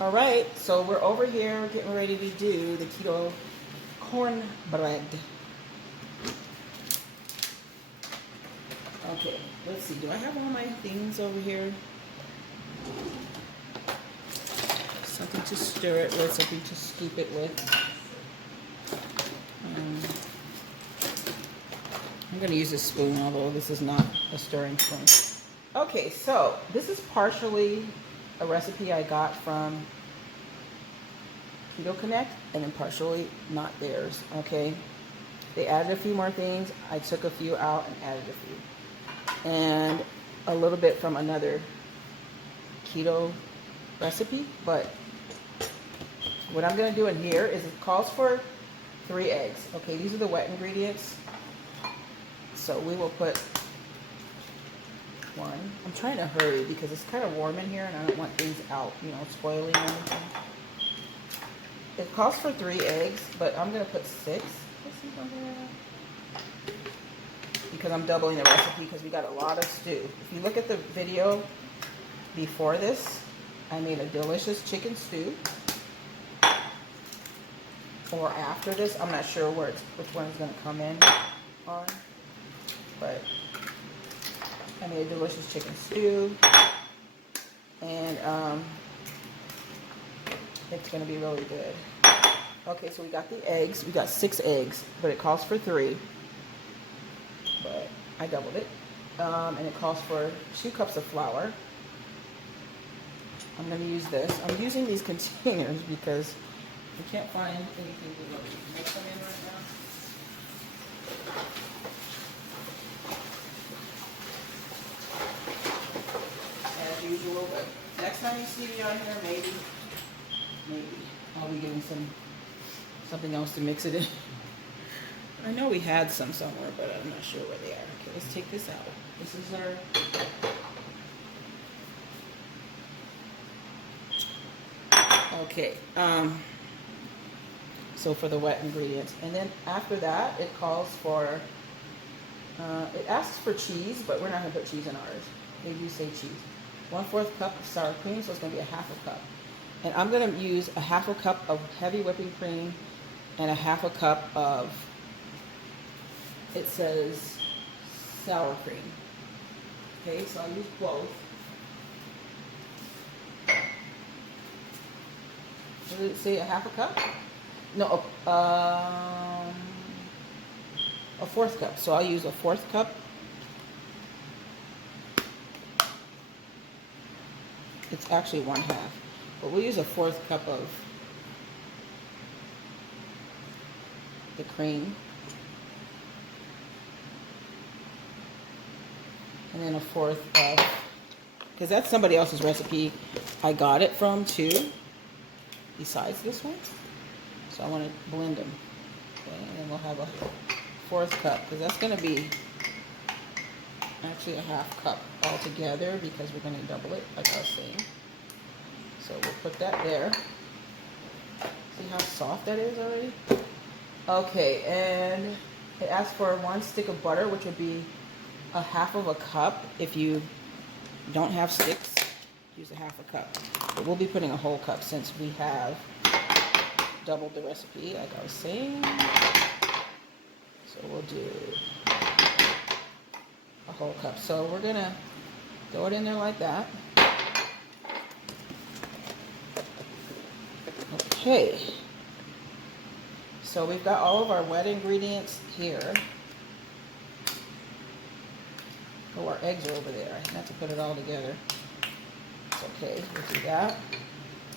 All right, so we're over here getting ready to do the keto cornbread. Okay, let's see. Do I have all my things over here? Something to stir it with, something to scoop it with. I'm going to use a spoon, although this is not a stirring spoon. Okay, so this is partially a recipe I got from Keto Connect, and then partially not theirs, okay? They added a few more things. I took a few out and added a few. And a little bit from another keto recipe, but what I'm going to do in here is it calls for 3 eggs. Okay, these are the wet ingredients. So we will put 1. I'm trying to hurry because it's kind of warm in here and I don't want things out, spoiling or anything. It calls for 3 eggs, but I'm going to put 6. Because I'm doubling the recipe because we got a lot of stew. If you look at the video before this, I made a delicious chicken stew. Or after this, I'm not sure which one is going to come in on. But I made a delicious chicken stew. And it's going to be really good. Okay, so we got the eggs. We got 6 eggs, but it calls for 3. But I doubled it. And it calls for 2 cups of flour. I'm going to use this. I'm using these containers because we can't find anything to mix them in right now. As usual, but next time you see me on here, maybe I'll be getting something else to mix it in. I know we had some somewhere, but I'm not sure where they are. Okay, let's take this out. This is our... Okay, so for the wet ingredients. And then after that, it calls for... it asks for cheese, but we're not going to put cheese in ours. They do say cheese. 1/4 cup of sour cream, so it's going to be 1/2 cup. And I'm going to use 1/2 cup of heavy whipping cream and 1/2 cup of... It says sour cream. Okay, so I'll use both. Did it say 1/2 cup? No, a 1/4 cup. So I'll use a 1/4 cup. It's actually 1/2, but we'll use a 1/4 cup of the cream. And then a 1/4 of, because that's somebody else's recipe I got it from too, besides this one. So I want to blend them. Okay, and then we'll have a 1/4 cup, because that's going to be actually a 1/2 cup altogether, because we're going to double it, like I was saying. So we'll put that there. See how soft that is already? Okay, and it asks for 1 stick of butter, which would be 1/2 cup. If you don't have sticks, use 1/2 cup. But we'll be putting a whole cup since we have doubled the recipe, like I was saying. So we'll do a whole cup. So we're gonna throw it in there like that. Okay. So we've got all of our wet ingredients here. Oh, our eggs are over there. I have to put it all together. It's okay. We'll do that.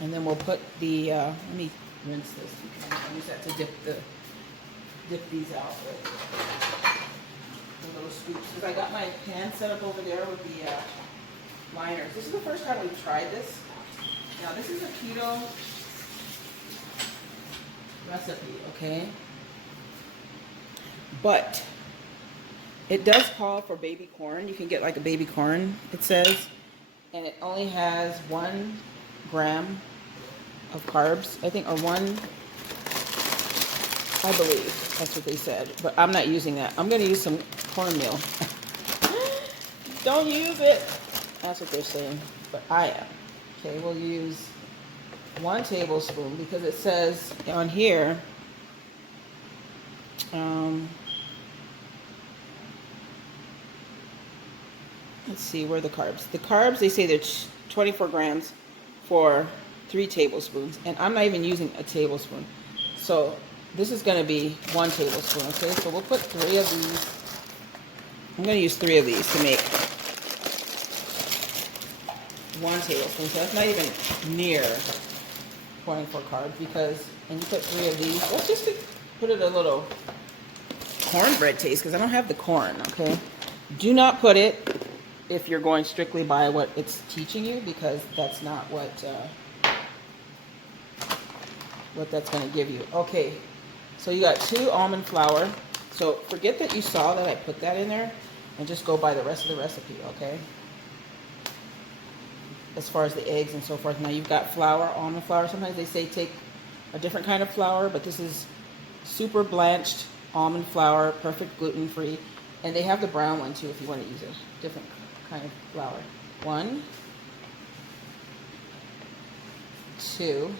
And then we'll put the, let me rinse this. I'll use that to dip these out with little scoops. Because I got my pan set up over there with the liners. This is the first time we've tried this. Now, this is a keto recipe, okay? But it does call for baby corn. You can get like a baby corn, it says. And it only has 1 gram of carbs, I think, or 1, I believe. That's what they said. But I'm not using that. I'm going to use some cornmeal. Don't use it. That's what they're saying. But I am. Okay, we'll use 1 tablespoon, because it says on here, let's see, where are the carbs? The carbs, they say they're 24 grams for 3 tablespoons, and I'm not even using a tablespoon. So this is going to be 1 tablespoon, okay? So we'll put 3 of these. I'm going to use 3 of these to make 1 tablespoon. So that's not even near 24 carbs, because, and you put 3 of these. Let's just put it a little cornbread taste, because I don't have the corn, okay? Do not put it if you're going strictly by what it's teaching you, because that's not what that's going to give you. Okay, so you got 2 almond flour. So forget that you saw that I put that in there, and just go by the rest of the recipe, okay? As far as the eggs and so forth. Now you've got flour, almond flour. Sometimes they say take a different kind of flour, but this is super blanched almond flour, perfect gluten-free. And they have the brown one too if you want to use a different kind of flour. 1, 2,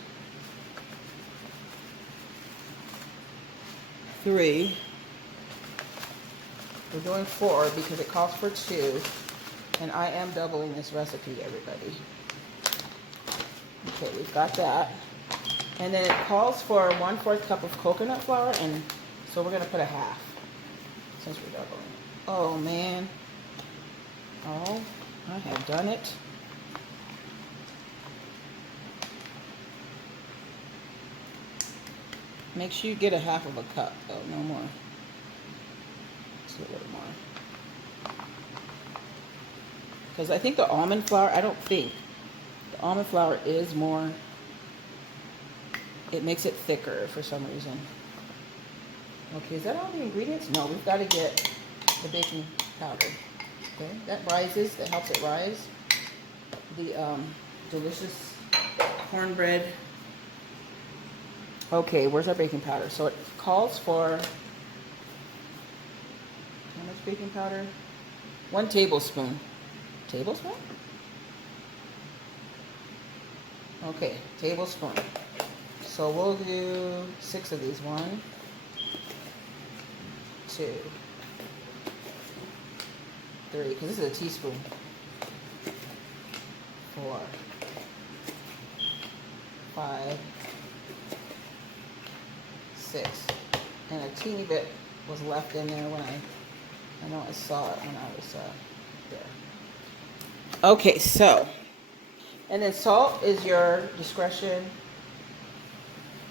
3. We're doing 4 because it calls for 2. And I am doubling this recipe, everybody. Okay, we've got that. And then it calls for 1/4 cup of coconut flour, and so we're going to put a half since we're doubling. Oh, man. Oh, I have done it. Make sure you get a half of a cup, though, no more. Let's do a little more. Because I think the almond flour, I don't think, the almond flour is more, it makes it thicker for some reason. Okay, is that all the ingredients? No, we've got to get the baking powder. Okay, that rises, that helps it rise. The delicious cornbread. Okay, where's our baking powder? So it calls for, how much baking powder? 1 tablespoon. Tablespoon? Okay, tablespoon. So we'll do 6 of these. 1, 2, 3, because this is a teaspoon. 4, 5, 6. And a teeny bit was left in there when I know I saw it when I was there. Okay, so, and then salt is your discretion.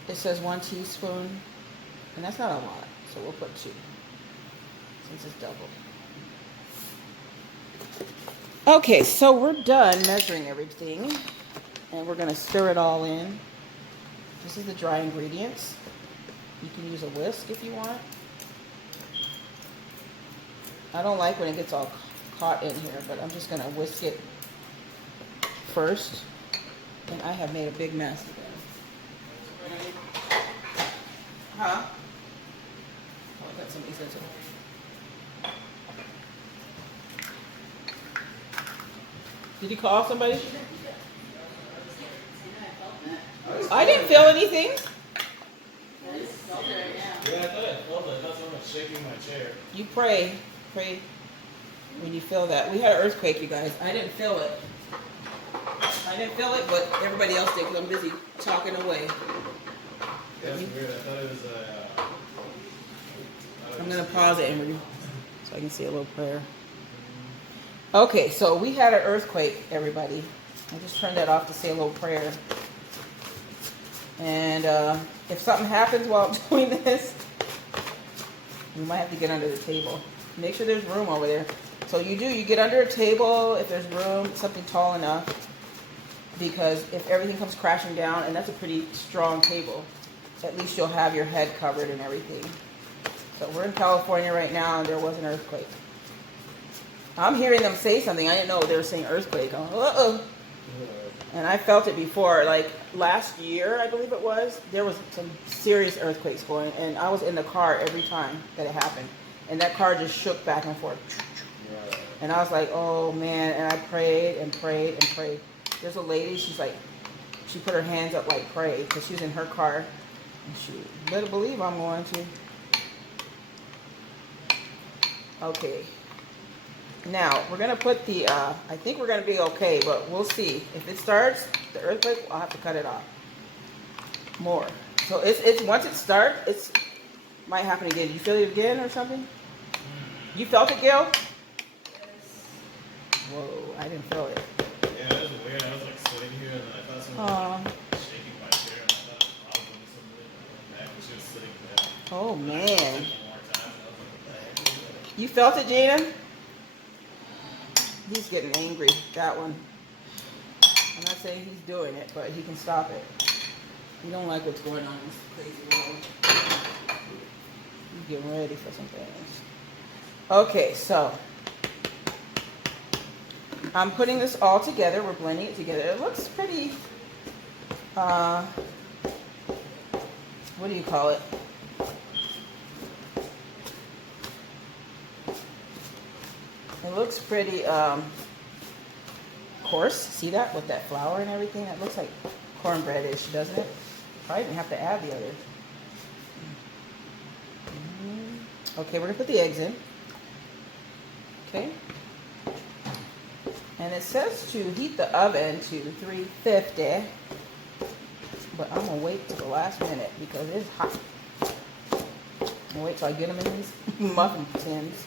It says 1 teaspoon, and that's not a lot, so we'll put 2, since it's double. Okay, so we're done measuring everything, and we're going to stir it all in. This is the dry ingredients. You can use a whisk if you want. I don't like when it gets all caught in here, but I'm just going to whisk it first. And I have made a big mess again. Huh? Oh, I thought somebody said something. Did you call somebody? I didn't feel anything. Yeah, I thought I felt it. I thought someone was shaking my chair. You pray when you feel that. We had an earthquake, you guys. I didn't feel it. But everybody else did because I'm busy talking away. That's weird. I thought it was I'm going to pause it, Henry, so I can say a little prayer. Okay, so we had an earthquake, everybody. I just turned that off to say a little prayer. And if something happens while I'm doing this, we might have to get under the table. Make sure there's room over there. So you get under a table if there's room, something tall enough. Because if everything comes crashing down, and that's a pretty strong table, at least you'll have your head covered and everything. So we're in California right now, and there was an earthquake. I'm hearing them say something. I didn't know they were saying earthquake. I'm like, uh-oh. And I felt it before. Like last year, I believe it was, there was some serious earthquakes going, and I was in the car every time that it happened. And that car just shook back and forth. And I was like, oh, man. And I prayed and prayed and prayed. There's a lady, she's like she put her hands up like pray because she's in her car. And she better believe I'm going to. Okay. Now, we're going to put the, I think we're going to be okay, but we'll see. If it starts, the earthquake, I'll have to cut it off more. So it's once it starts, it's might happen again. You feel it again or something? You felt it, Gil? Whoa, I didn't feel it. Yeah, it was weird. I was like sitting here and I thought someone was shaking my chair and I thought it was probably something like that when she was sitting there. Oh, man. One more time, and I was like, what the heck is that? You felt it, Gina? He's getting angry, that one. I'm not saying he's doing it, but he can stop it. He don't like what's going on in this crazy world. He's getting ready for some things. Okay, so I'm putting this all together. We're blending it together. It looks pretty, what do you call it? It looks pretty coarse. See that with that flour and everything? That looks like cornbread-ish, doesn't it? Probably didn't have to add the other. Okay, we're gonna put the eggs in. Okay. And it says to heat the oven to 350, but I'm gonna wait till the last minute because it's hot. I'm gonna wait till I get them in these muffin tins.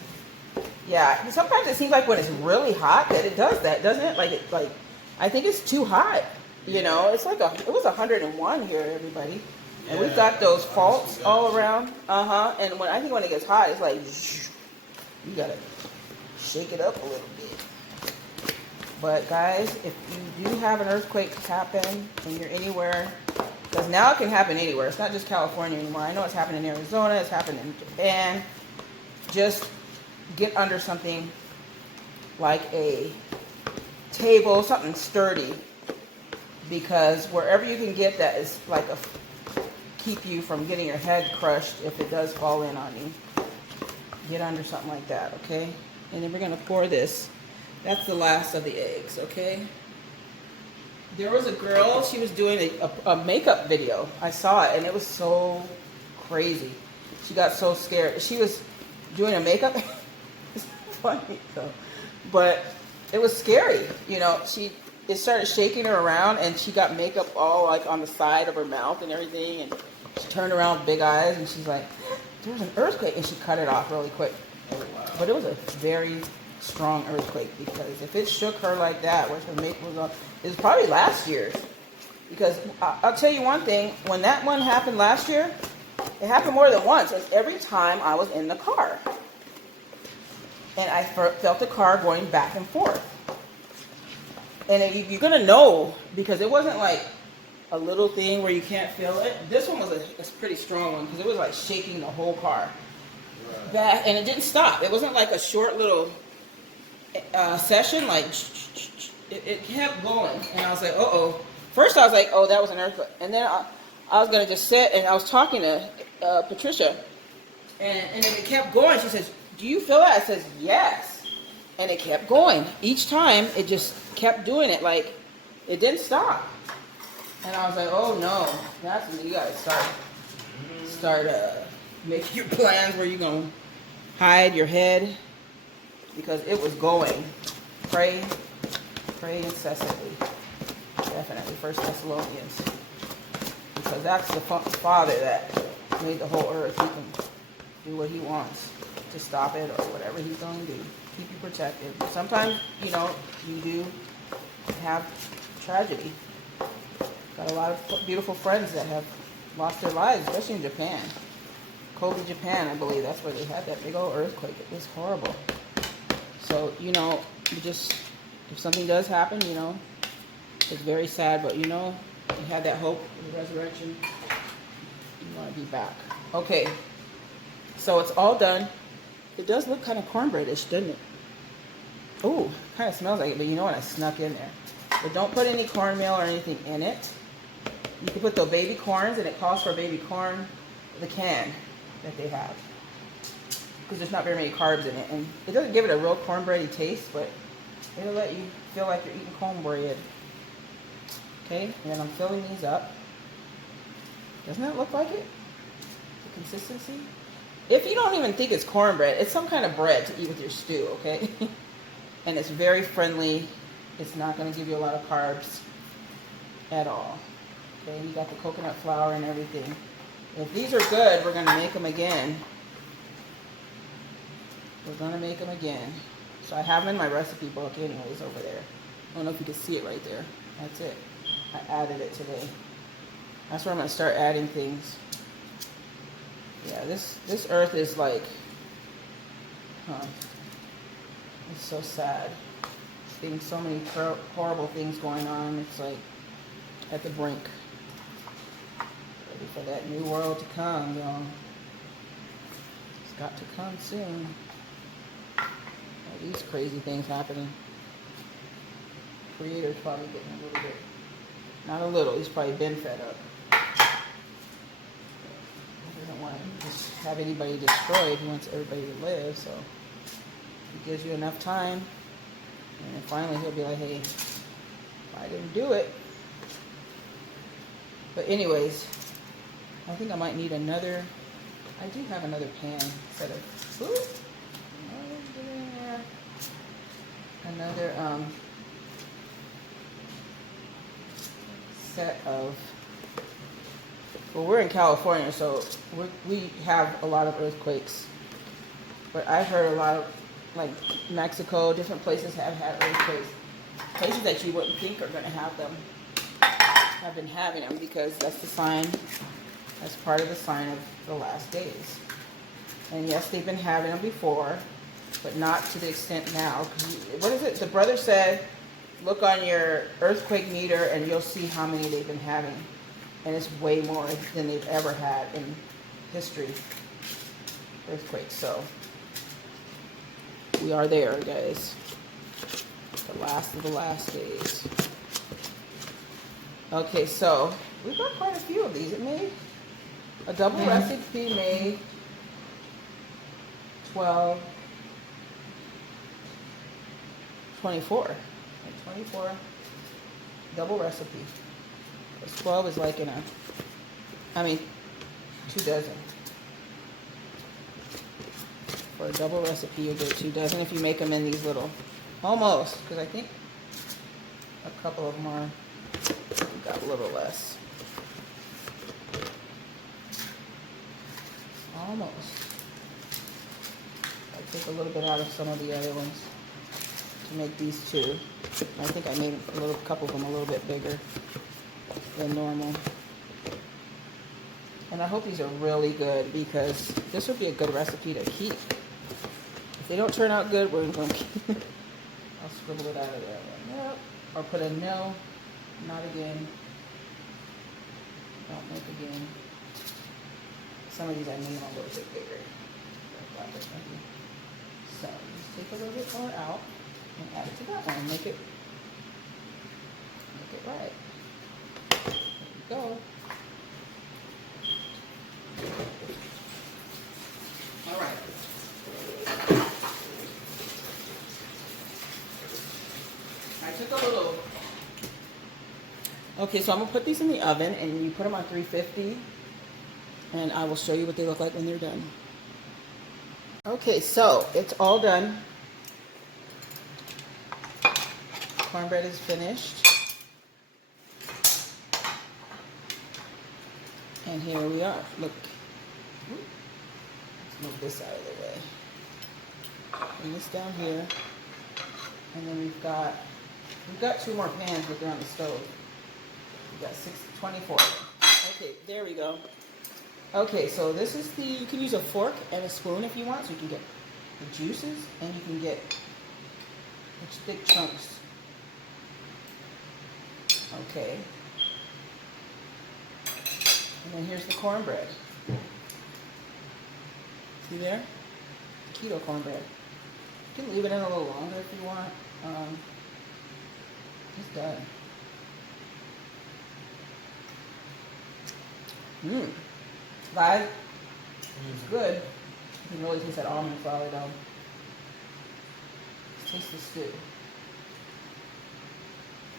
Yeah, sometimes it seems like when it's really hot that it does that, doesn't it? Like I think it's too hot. You know, it's like it was 101 here, everybody, and we've got those faults all around. And I think when it gets hot, it's like you gotta shake it up a little bit. But guys, if you do have an earthquake happen and you're anywhere, because now it can happen anywhere. It's not just California anymore. I know it's happening in Arizona. It's happening in Japan. Just get under something like a table, something sturdy, because wherever you can get that is like keep you from getting your head crushed if it does fall in on you. Get under something like that, okay? And then we're gonna pour this. That's the last of the eggs, okay? There was a girl, she was doing a makeup video. I saw it and it was so crazy. She got so scared. She was doing a makeup. It's funny though, but it was scary. You know, it started shaking her around, and she got makeup all like on the side of her mouth and everything, and she turned around with big eyes, and she's like, "There's an earthquake," and she cut it off really quick. Oh, wow. But it was a very strong earthquake, because if it shook her like that, which her makeup was on, it was probably last year's. Because I'll tell you one thing: when that one happened last year, it happened more than once, and every time I was in the car. And I felt the car going back and forth. And you're going to know, because it wasn't like a little thing where you can't feel it. This one was a pretty strong one, because it was like shaking the whole car. Right. Back, and it didn't stop. It wasn't like a short little session. Like, it kept going. And I was like, uh-oh. First I was like, oh, that was an earthquake. And then I was going to just sit, and I was talking to Patricia. And then it kept going. She says, "Do you feel that?" I says, "Yes." And it kept going. Each time, it just kept doing it. Like, it didn't stop. And I was like, oh, no. That's when you got to start making your plans where you're going to hide your head. Because it was going. Pray incessantly. Definitely. 1 Thessalonians. Because that's the Father that made the whole earth. He can do what he wants to stop it, or whatever he's going to do. Keep you protected. Sometimes, you do have tragedy. Got a lot of beautiful friends that have lost their lives, especially in Japan. Kobe, Japan, I believe. That's where they had that big old earthquake. It was horrible. So, you just, if something does happen, it's very sad, but you had that hope of the resurrection. You want to be back. Okay. So it's all done. It does look kind of cornbread-ish, doesn't it? Ooh, kind of smells like it, but you know what? I snuck in there. But don't put any cornmeal or anything in it. You can put the baby corns, and it calls for baby corn, the can that they have. Because there's not very many carbs in it. And it doesn't give it a real cornbready taste, but it'll let you feel like you're eating cornbread. Okay, and then I'm filling these up. Doesn't that look like it? The consistency? If you don't even think it's cornbread, it's some kind of bread to eat with your stew, okay? And it's very friendly. It's not going to give you a lot of carbs at all. Okay, you got the coconut flour and everything. If these are good, we're going to make them again. We're going to make them again. So I have them in my recipe book anyways over there. I don't know if you can see it right there. That's it. I added it today. That's where I'm going to start adding things. Yeah, this earth is like, it's so sad. Seeing so many horrible things going on. It's like at the brink. Ready for that new world to come, y'all. It's got to come soon. All these crazy things happening. Creator's probably getting a little bit, not a little, he's probably been fed up. He doesn't want to just have anybody destroyed. He wants everybody to live, so he gives you enough time. And then finally he'll be like, hey, I didn't do it. But anyways, I think I might need another, I do have another pan set of food. Another set of, well, we're in California, so we have a lot of earthquakes. But I've heard a lot of, like Mexico, different places have had earthquakes. Places that you wouldn't think are going to have them, have been having them, because that's the sign, that's part of the sign of the last days. And yes, they've been having them before, but not to the extent now. What is it? The brother said, look on your earthquake meter and you'll see how many they've been having. And it's way more than they've ever had in history, earthquakes. So we are there, guys. The last of the last days. Okay, so we've got quite a few of these. It made a double recipe made 12, 24. Like 24 double recipe. Because 12 is like 2 dozen. For a double recipe, you'll get 2 dozen if you make them in these little, almost, because I think a couple of them are, got a little less. Almost. I took a little bit out of some of the other ones to make these 2. I think I made a couple of them a little bit bigger than normal. And I hope these are really good, because this would be a good recipe to keep. If they don't turn out good, we're going to keep. I'll scribble it out of there. Nope. Or put a no, not again. Don't make again. Some of these I made them a little bit bigger. So just take a little bit more out and add it to that one. Make it right. There we go. All right. I took a little. Okay, so I'm gonna put these in the oven, and you put them on 350, and I will show you what they look like when they're done. Okay, so it's all done. Cornbread is finished. And here we are. Look. Let's move this out of the way. Bring this down here. And then we've got 2 more pans, but they're on the stove. We've got 24. Okay, there we go. Okay, so this is you can use a fork and a spoon if you want, so you can get the juices and you can get big chunks. Okay. And then here's the cornbread. See there? Keto cornbread. You can leave it in a little longer if you want. It's done. Guys, it's good. You can really taste that almond flour though. Let's taste the stew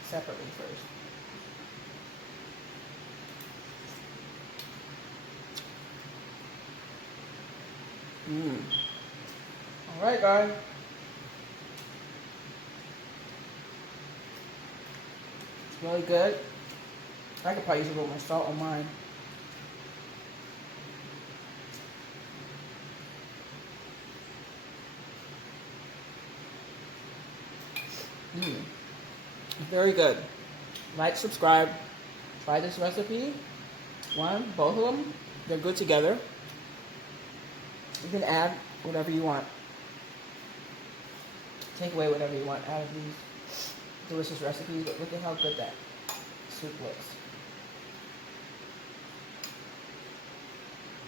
separately first. All right, guys. It's really good. I could probably use a little more salt on mine. Very good. Like, subscribe. Try this recipe. Both of them. They're good together. You can add whatever you want. Take away whatever you want out of these delicious recipes. But look at how good that soup looks.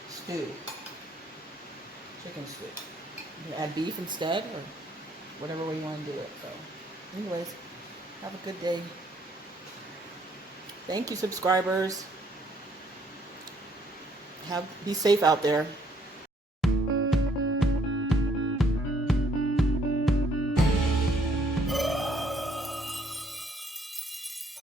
Stew. Chicken stew. You can add beef instead, or whatever way you want to do it. So, anyways, have a good day. Thank you, subscribers. Be safe out there.